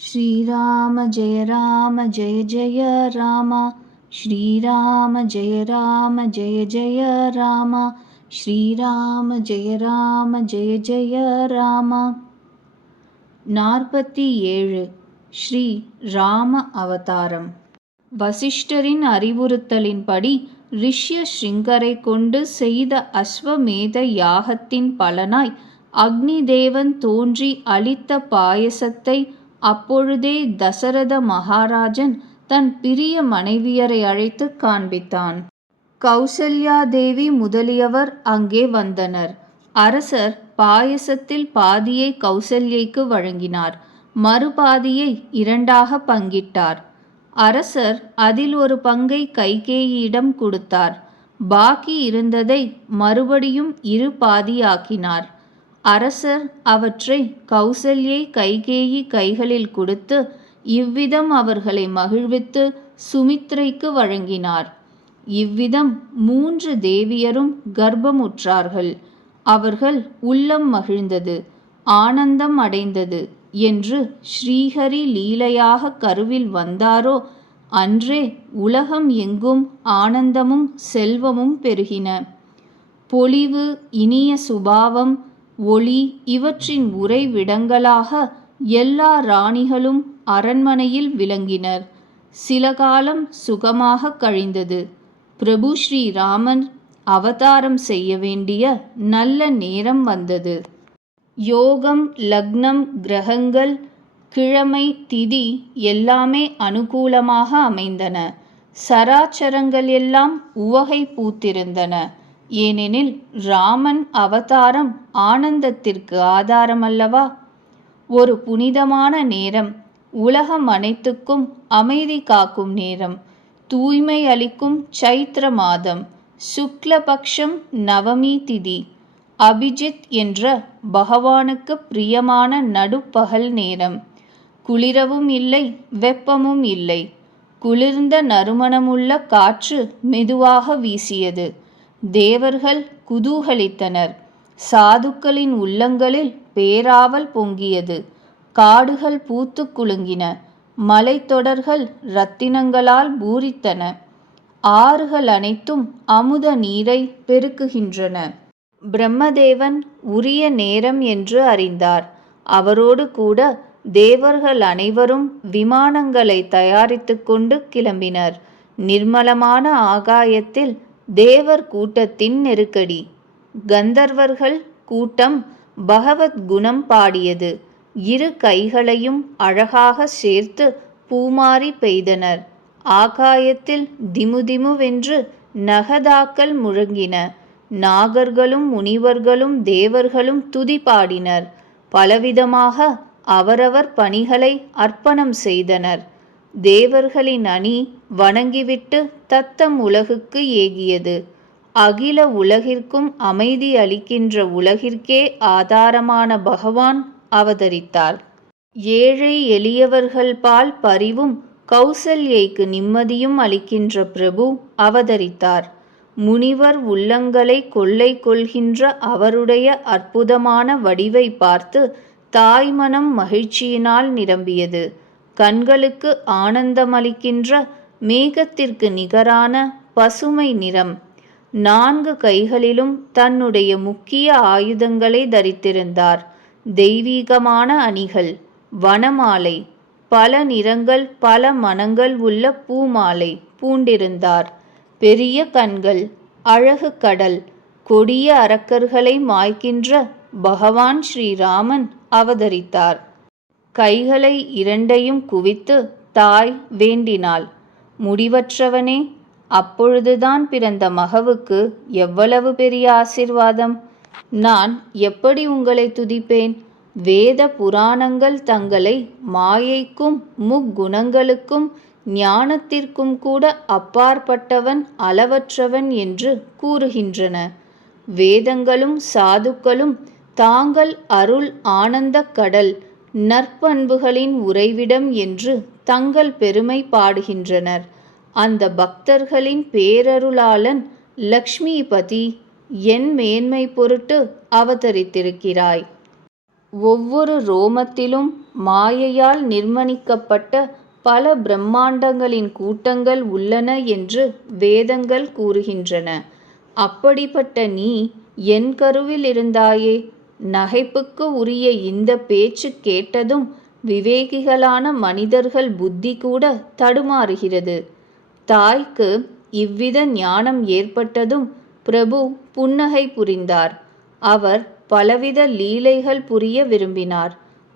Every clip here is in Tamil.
श्रीराम जय राम जय जय राम श्रीराम जय राम जय जय राम श्रीराम जय राम जय जय राम நாற்பத்தி ஏழு ஸ்ரீ ராம அவதாரம் வசிஷ்டரின் அறிவுறுத்தலின்படி ரிஷ்ய ஸ்ருங்கரை கொண்டு செய்த அஸ்வமேத யாகத்தின் பலனாய் அக்னி தேவன் தோன்றி அளித்த பாயசத்தை அப்பொழுதே தசரத மகாராஜன் தன் பிரிய மனைவியரை அழைத்து காண்பித்தான். கௌசல்யா தேவி முதலியவர் அங்கே வந்தனர். அரசர் பாயசத்தில் பாதியை கௌசல்யைக்கு வழங்கினார். மறுபாதியை இரண்டாக பங்கிட்டார். அரசர் அதில் ஒரு பங்கை கைகேயிடம் கொடுத்தார். பாக்கி இருந்ததை மறுபடியும் இரு பாதியாக்கினார். அரசர் அவற்றை கௌசல்யை கைகேயி கைகளில் கொடுத்து இவ்விதம் அவர்களை மகிழ்வித்து சுமித்ரைக்கு வழங்கினார். இவ்விதம் மூன்று தேவியரும் கர்ப்பமுற்றார்கள். அவர்கள் உள்ளம் மகிழ்ந்தது ஆனந்தம் அடைந்தது என்று ஸ்ரீஹரி லீலையாக கருவில் வந்தாரோ அன்றே உலகம் எங்கும் ஆனந்தமும் செல்வமும் பெருகின. பொலிவு இனிய சுபாவம் ஒளி இவற்றின் உறைவிடங்களாக எல்லா ராணிகளும் அரண்மனையில் விளங்கினர். சில காலம் சுகமாக கழிந்தது. பிரபு ஸ்ரீராமன் அவதாரம் செய்ய வேண்டிய நல்ல நேரம் வந்தது. யோகம் லக்னம் கிரகங்கள் கிழமை திதி எல்லாமே அனுகூலமாக அமைந்தன. சராச்சரங்கள் எல்லாம் உவகை பூத்திருந்தன. ஏனெனில் ராமன் அவதாரம் ஆனந்தத்திற்கு ஆதாரமல்லவா? ஒரு புனிதமான நேரம் உலகம் அனைத்துக்கும் அமைதி காக்கும் நேரம் தூய்மை அளிக்கும் சைத்திர மாதம் சுக்லபக்ஷம் நவமி திதி அபிஜித் என்ற பகவானுக்கு பிரியமான நடுப்பகல் நேரம். குளிரவும் இல்லை வெப்பமும் இல்லை. குளிர்ந்த நறுமணமுள்ள காற்று மெதுவாக வீசியது. தேவர்கள் குதூகலித்தனர். சாதுக்களின் உள்ளங்களில் பேராவல் பொங்கியது. காடுகள் பூத்து குலுங்கின. மலைத்தொடர்கள் இரத்தினங்களால் பூரித்தன. ஆறுகள் அனைத்தும் அமுத நீரை பெருக்குகின்றன. பிரம்மதேவன் உரிய நேரம் என்று அறிந்தார். அவரோடு கூட தேவர்கள் அனைவரும் விமானங்களை தயாரித்து கொண்டு கிளம்பினர். நிர்மலமான ஆகாயத்தில் தேவர் கூட்டத்தின் நெருக்கடி. கந்தர்வர்கள் கூட்டம் பகவத் குணம் பாடியது. இரு கைகளையும் அழகாக சேர்த்து பூமாரி பெய்தனர். ஆகாயத்தில் திமுதிமுவென்று நகதாக்கள் முழங்கின. நாகர்களும் முனிவர்களும் தேவர்களும் துதி பாடினர். பலவிதமாக அவரவர் பணிகளை அர்ப்பணம் செய்தனர். தேவர்களின் அணி வணங்கிவிட்டு தத்தம் உலகுக்கு ஏகியது. அகில உலகிற்கும் அமைதி அளிக்கின்ற உலகிற்கே ஆதாரமான பகவான் அவதரித்தார். ஏழை எளியவர்கள் பால் பரிவும் கௌசல்யைக்கு நிம்மதியும் அளிக்கின்ற பிரபு அவதரித்தார். முனிவர் உள்ளங்களை கொள்ளை கொள்கின்ற அவருடைய அற்புதமான வடிவை பார்த்து தாய்மனம் மகிழ்ச்சியினால் நிரம்பியது. கண்களுக்கு ஆனந்தமளிக்கின்ற மேகத்திற்கு நிகரான பசுமை நிறம். நான்கு கைகளிலும் தன்னுடைய முக்கிய ஆயுதங்களை தரித்திருந்தார். தெய்வீகமான அணிகள் வனமாலை பல நிறங்கள் பல மனங்கள் உள்ள பூமாலை பூண்டிருந்தார். பெரிய கண்கள் அழகு கடல் கொடிய அரக்கர்களை மாய்க்கின்ற பகவான் ஸ்ரீராமன் அவதரித்தார். கைகளை இரண்டையும் குவித்து தாய் வேண்டினாள். முடிவற்றவனே அப்பொழுதுதான் பிறந்த மகவுக்கு எவ்வளவு பெரிய ஆசிர்வாதம்? நான் எப்படி உங்களை துதிப்பேன்? வேத புராணங்கள் தங்களை மாயைக்கும் முக்குணங்களுக்கும் ஞானத்திற்கும் கூட அப்பாற்பட்டவன் அளவற்றவன் என்று கூறுகின்றன. வேதங்களும் சாதுக்களும் தாங்கள் அருள் ஆனந்த கடல் நற்பண்புகளின் உறைவிடம் என்று தங்கள் பெருமை பாடுகின்றனர். அந்த பக்தர்களின் பேரருளாளன் லக்ஷ்மிபதி என் மேன்மை பொருட்டு அவதரித்திருக்கிறாய். ஒவ்வொரு ரோமத்திலும் மாயையால் நிர்மணிக்கப்பட்ட பல பிரம்மாண்டங்களின் கூட்டங்கள் உள்ளன என்று வேதங்கள் கூறுகின்றன. அப்படிப்பட்ட நீ என் கருவில் இருந்தாயே நகைப்புக்கு உரிய இந்த பேச்சு கேட்டதும் விவேகிகளான மனிதர்கள் புத்தி கூட தடுமாறுகிறது. தாய்க்கு இவ்வித ஞானம் ஏற்பட்டதும் பிரபு புன்னகை புரிந்தார். அவர் பலவித லீலைகள் புரிய விரும்பினார்.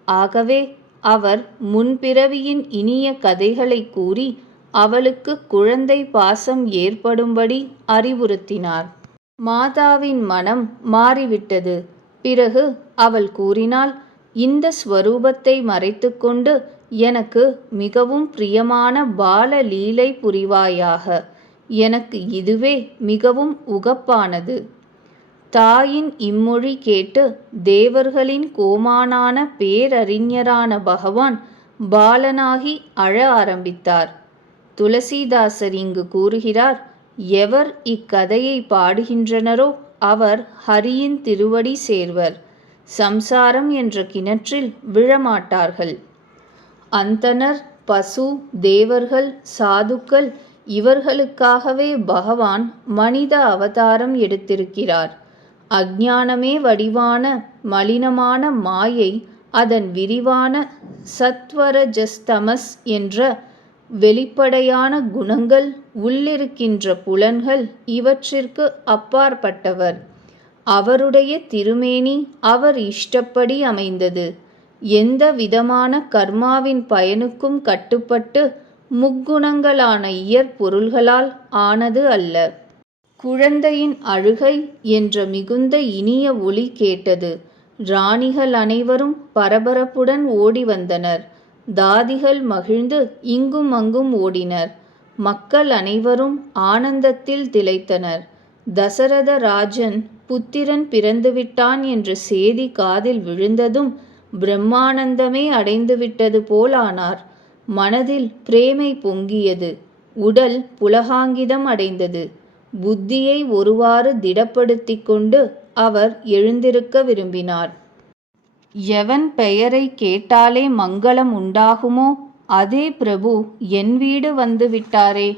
ஆகவே அவர் முன்பிறவியின் இனிய கதைகளை கூறி அவளுக்கு குழந்தை பாசம் ஏற்படும்படி அறிவுறுத்தினார். மாதாவின் மனம் மாறிவிட்டது. பிறகு அவள் கூறினாள் இந்த ஸ்வரூபத்தை மறைத்துக்கொண்டு எனக்கு மிகவும் பிரியமான பால லீலை புரிவாயாக. எனக்கு இதுவே மிகவும் உகப்பானது. தாயின் இம்மொழி கேட்டு தேவர்களின் கோமானான பேரறிஞரான பகவான் பாலனாகி அழ ஆரம்பித்தார். துளசிதாசர் இங்கு கூறுகிறார் எவர் இக்கதையை பாடுகின்றனரோ அவர் ஹரியின் திருவடி சேர்வர். சம்சாரம் என்ற கிணற்றில் விழமாட்டார்கள். அந்தனர் பசு தேவர்கள் சாதுக்கள் இவர்களுக்காகவே பகவான் மனித அவதாரம் எடுத்திருக்கிறார். அஜ்ஞானமே வடிவான மலினமான மாயை அதன் விரிவான சத்வரஜஸ்தமஸ் என்ற வெளிப்படையான குணங்கள் உள்ளிருக்கின்ற புலன்கள் இவற்றிற்கு அப்பாற்பட்டவர். அவருடைய திருமேனி அவர் இஷ்டப்படி அமைந்தது. எந்த விதமான கர்மாவின் பயனுக்கும் கட்டுப்பட்டு முக்குணங்களான இயற்பொருள்களால் ஆனது அல்ல. குழந்தையின் அழுகை என்ற மிகுந்த இனிய ஒலி கேட்டது. ராணிகள் அனைவரும் பரபரப்புடன் ஓடி வந்தனர். தாதிகள் மகிழ்ந்து இங்கும் அங்கும் ஓடினர். மக்கள் அனைவரும் ஆனந்தத்தில் திளைத்தனர். தசரத ராஜன் புத்திரன் பிறந்துவிட்டான் என்ற செய்தி காதில் விழுந்ததும் பிரம்மானந்தமே அடைந்துவிட்டது போலானார். மனதில் பிரேமை பொங்கியது. உடல் புலகாங்கிதம் அடைந்தது. புத்தியை ஒருவாறு திடப்படுத்தி கொண்டு அவர் எழுந்திருக்க விரும்பினார். எவன் பெயரை கேட்டாலே மங்களம் உண்டாகுமோ அதே பிரபு என் வீடு வந்து விட்டாரே.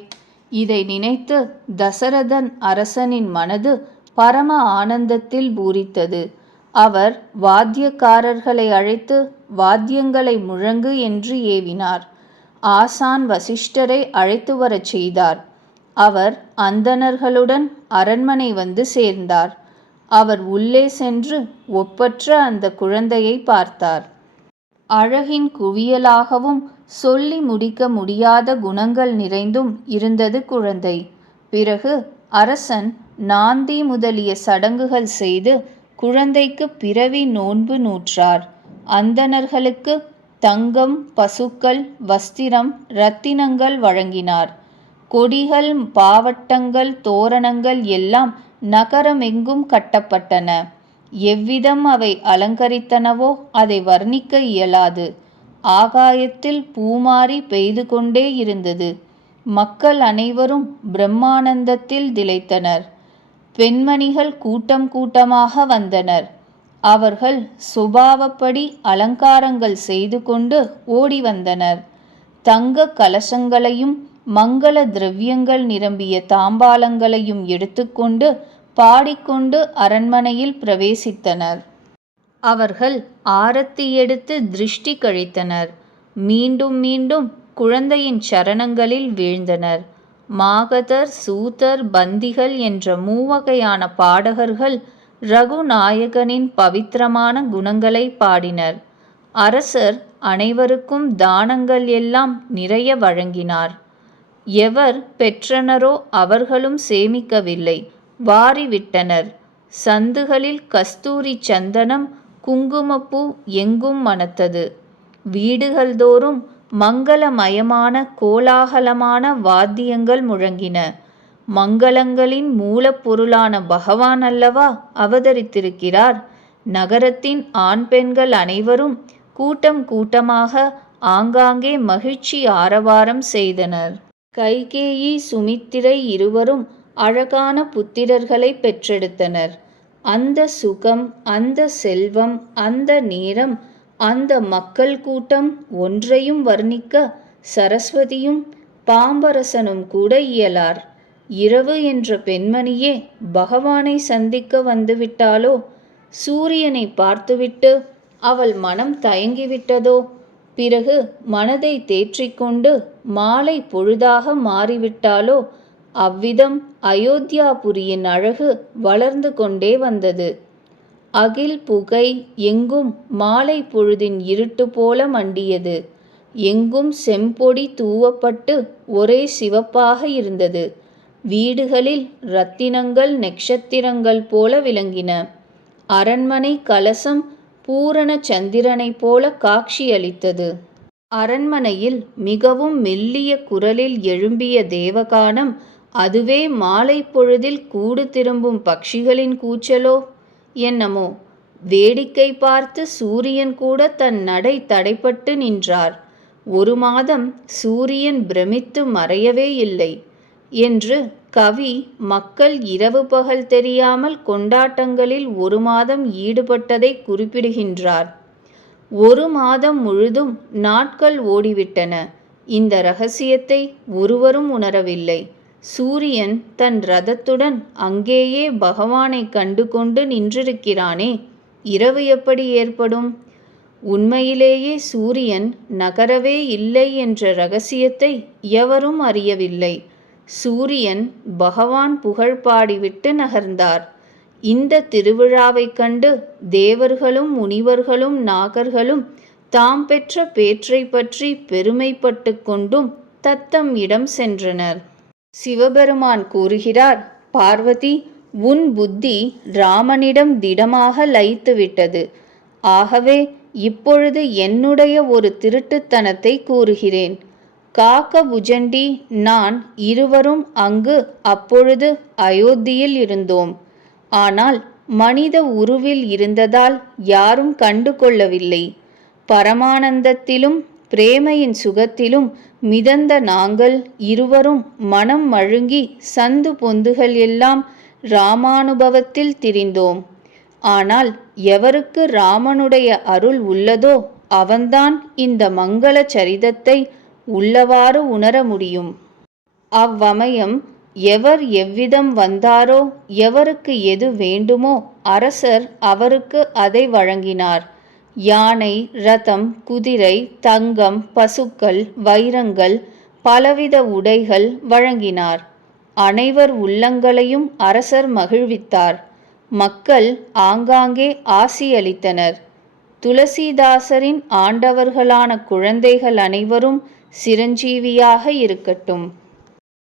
இதை நினைத்து தசரதன் அரசனின் மனது பரம ஆனந்தத்தில் பூரித்தது. அவர் வாத்தியக்காரர்களை அழைத்து வாத்தியங்களை முழங்கு என்று ஏவினார். ஆசான் வசிஷ்டரை அழைத்து வரச் செய்தார். அவர் அந்தணர்களுடன் அரண்மனை வந்து சேர்ந்தார். அவர் உள்ளே சென்று ஒப்பற்ற அந்த குழந்தையை பார்த்தார். அழகின் குவியலாகவும் சொல்லி முடிக்க முடியாத குணங்கள் நிறைந்தும் இருந்தது குழந்தை. பிறகு அரசன் நாந்தி முதலிய சடங்குகள் செய்து குழந்தைக்கு பிறவி நோன்பு நூற்றார். அந்தணர்களுக்கு தங்கம் பசுக்கள் வஸ்திரம் இரத்தினங்கள் வழங்கினார். கொடிகள் பாவட்டங்கள் தோரணங்கள் எல்லாம் நகரமெங்கும் கட்டப்பட்டன. எவ்விதம் அவை அலங்கரித்தனவோ அதை வர்ணிக்க இயலாது. ஆகாயத்தில் பூமாரி பெய்து கொண்டே இருந்தது. மக்கள் அனைவரும் பிரம்மானந்தத்தில் திளைத்தனர். பெண்மணிகள் கூட்டம் கூட்டமாக வந்தனர். அவர்கள் சுபாவப்படி அலங்காரங்கள் செய்து கொண்டு ஓடி வந்தனர். தங்க கலசங்களையும் மங்கள திரவியங்கள் நிரம்பிய தாம்பாலங்களையும் எடுத்துக்கொண்டு பாடிக்கொண்டு அரண்மனையில் பிரவேசித்தனர். அவர்கள் ஆரத்தி எடுத்து திருஷ்டி கழித்தனர். மீண்டும் மீண்டும் குழந்தையின் சரணங்களில் வீழ்ந்தனர். மாகதர் சூதர் பந்திகள் என்ற மூவகையான பாடகர்கள் ரகுநாயகனின் பவித்திரமான குணங்களை பாடினர். அரசர் அனைவருக்கும் தானங்கள் எல்லாம் நிறைய வழங்கினார். எவர் பெற்றனரோ அவர்களும் சேமிக்கவில்லை. வாரிவிட்டனர். சந்துகளில் கஸ்தூரி சந்தனம் குங்குமப்பூ எங்கும் மணத்தது. வீடுகள் தோறும் மங்களமயமான கோலாகலமான வாத்தியங்கள் முழங்கின. மங்களங்களின் மூலப்பொருளான பகவான் அல்லவா அவதரித்திருக்கிறார். நகரத்தின் ஆண் பெண்கள் அனைவரும் கூட்டம் கூட்டமாக ஆங்காங்கே மகிழ்ச்சி ஆரவாரம் செய்தனர். கைகேயி சுமித்திரை இருவரும் அழகான புத்திரர்களை பெற்றெடுத்தனர். அந்த சுகம் அந்த செல்வம் அந்த நேரம் அந்த மக்கள் கூட்டம் ஒன்றையும் வர்ணிக்க சரஸ்வதியும் பாம்பரசனும் கூட இயலார். இரவு என்ற பெண்மணியே பகவானை சந்திக்க வந்துவிட்டாளோ? சூரியனை பார்த்துவிட்டு அவள் மனம் தயங்கிவிட்டதோ? பிறகு மனதை தேற்றிக்கொண்டு மாலை பொழுதாக மாறிவிட்டாலோ அவ்விதம் அயோத்தியாபுரியின் அழகு வளர்ந்து கொண்டே வந்தது. அகில் புகை எங்கும் மாலை பொழுதின் இருட்டு போல மண்டியது. எங்கும் செம்பொடி தூவப்பட்டு ஒரே சிவப்பாக இருந்தது. வீடுகளில் ரத்தினங்கள் நட்சத்திரங்கள் போல விளங்கின. அரண்மனை கலசம் பூரண சந்திரனைப் போல காட்சியளித்தது அரண்மனையில் மிகவும் மெல்லிய குரலில் எழும்பிய தேவகானம் அதுவே மாலை பொழுதில் கூடு திரும்பும் பட்சிகளின் கூச்சலோ? என்னமோ வேடிக்கை பார்த்து சூரியன் கூட தன் நடை தடைப்பட்டு நின்றார். ஒரு மாதம் சூரியன் பிரமித்து மறையவே இல்லை என்று கவி மக்கள் இரவு பகல் தெரியாமல் கொண்டாட்டங்களில் ஒரு மாதம் ஈடுபட்டதை குறிப்பிடுகின்றார். ஒரு மாதம் முழுதும் நாட்கள் ஓடிவிட்டன. இந்த ரகசியத்தை ஒருவரும் உணரவில்லை. சூரியன் தன் ரதத்துடன் அங்கேயே பகவானை கண்டு கொண்டு நின்றிருக்கிறானே இரவு எப்படி ஏற்படும்? உண்மையிலேயே சூரியன் நகரவே இல்லை என்ற ரகசியத்தை எவரும் அறியவில்லை. சூரியன் பகவான் புகழ் பாடிவிட்டு நகர்ந்தார். இந்த திருவிழாவைக் கண்டு தேவர்களும் முனிவர்களும் நாகர்களும் தாம் பெற்ற பேற்றை பற்றி பெருமைப்பட்டு கொண்டும் தத்தம் இடம் சென்றனர். சிவபெருமான் கூறுகிறார் பார்வதி உன் புத்தி ராமனிடம் திடமாக லயித்துவிட்டது. ஆகவே இப்பொழுது என்னுடைய ஒரு திருட்டுத்தனத்தை கூறுகிறேன். காக்க புஜண்டி நான் இருவரும் அங்கு அப்பொழுது அயோத்தியில் இருந்தோம். ஆனால் மனித உருவில் இருந்ததால் யாரும் கண்டு கொள்ளவில்லை பரமானந்தத்திலும் பிரேமையின் சுகத்திலும் மிதந்த நாங்கள் இருவரும் மனம் மழுங்கி சந்து பொந்துகள் எல்லாம் ராமானுபவத்தில் திரிந்தோம். ஆனால் எவருக்கு ராமனுடைய அருள் உள்ளதோ அவன்தான் இந்த மங்கள சரிதத்தை உள்ளவாறு உணர முடியும். அவ்வமயம் எவர் எவ்விதம் வந்தாரோ எவருக்கு எது வேண்டுமோ அரசர் அவருக்கு அதை வழங்கினார். யானை ரதம் குதிரை தங்கம் பசுக்கள் வைரங்கள் பலவித உடைகள் வழங்கினார். அனைவர் உள்ளங்களையும் அரசர் மகிழ்வித்தார். மக்கள் ஆங்காங்கே ஆசியளித்தனர். துளசிதாசரின் ஆண்டவர்களான குழந்தைகள் அனைவரும் சிரஞ்சீவியாக இருக்கட்டும்.